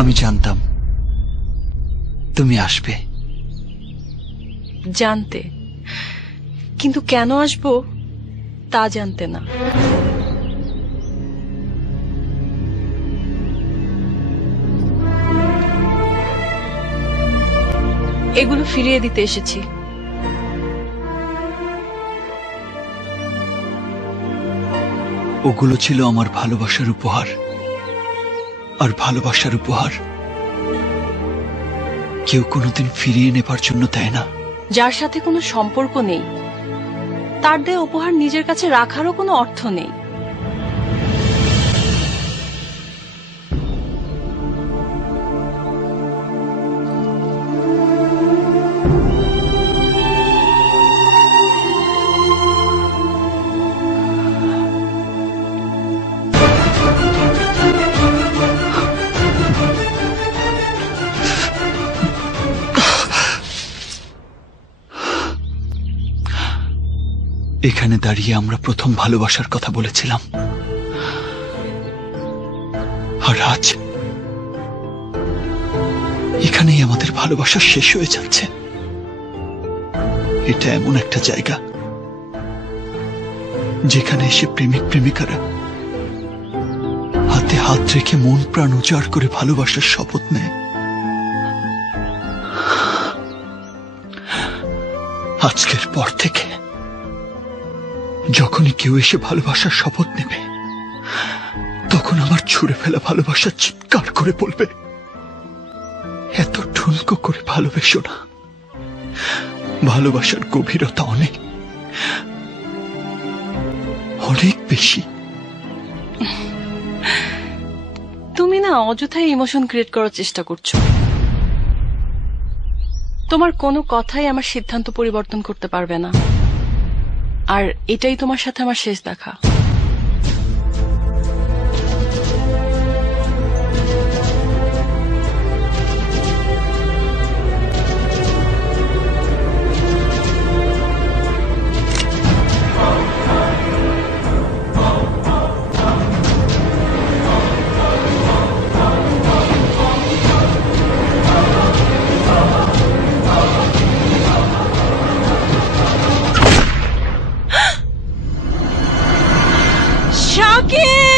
আমি জানতাম তুমি আসবে। জানতে, কিন্তু কেন আসবো তা জানতে না। এগুলো ফিরিয়ে দিতে এসেছি। ওগুলো ছিল আমার ভালোবাসার উপহার, আর ভালোবাসার উপহার কেউ কোনোদিন ফিরিয়ে নেবার জন্য দেয় না। যার সাথে কোনো সম্পর্ক নেই তার দেয়া উপহার নিজের কাছে রাখারও কোনো অর্থ নেই। এখানে দাঁড়িয়ে আমরা প্রথম ভালোবাসার কথা বলেছিলাম, আর আজ এখানেই আমাদের ভালোবাসা শেষ হয়ে যাচ্ছে। এটা এমন একটা জায়গা যেখানে এসে প্রেমিক প্রেমিকারা হাতে হাত রেখে মন প্রাণ উজাড় করে ভালোবাসার শপথ নেয়। আজকের পর থেকে যখনই কেউ এসে ভালোবাসার শপথ নেবে, তখন আমার ছুঁড়ে ফেলা ভালোবাসা চিৎকার করে বলবে, এত ঠুনকো করে ভালোবেসো না, ভালোবাসার গভীরতা অনেক অনেক বেশি। তুমি না অযথাই ইমোশন ক্রিয়েট করার চেষ্টা করছো। তোমার কোনো কথাই আমার সিদ্ধান্ত পরিবর্তন করতে পারবে না, আর এটাই তোমার সাথে আমার শেষ দেখা। শাকিব!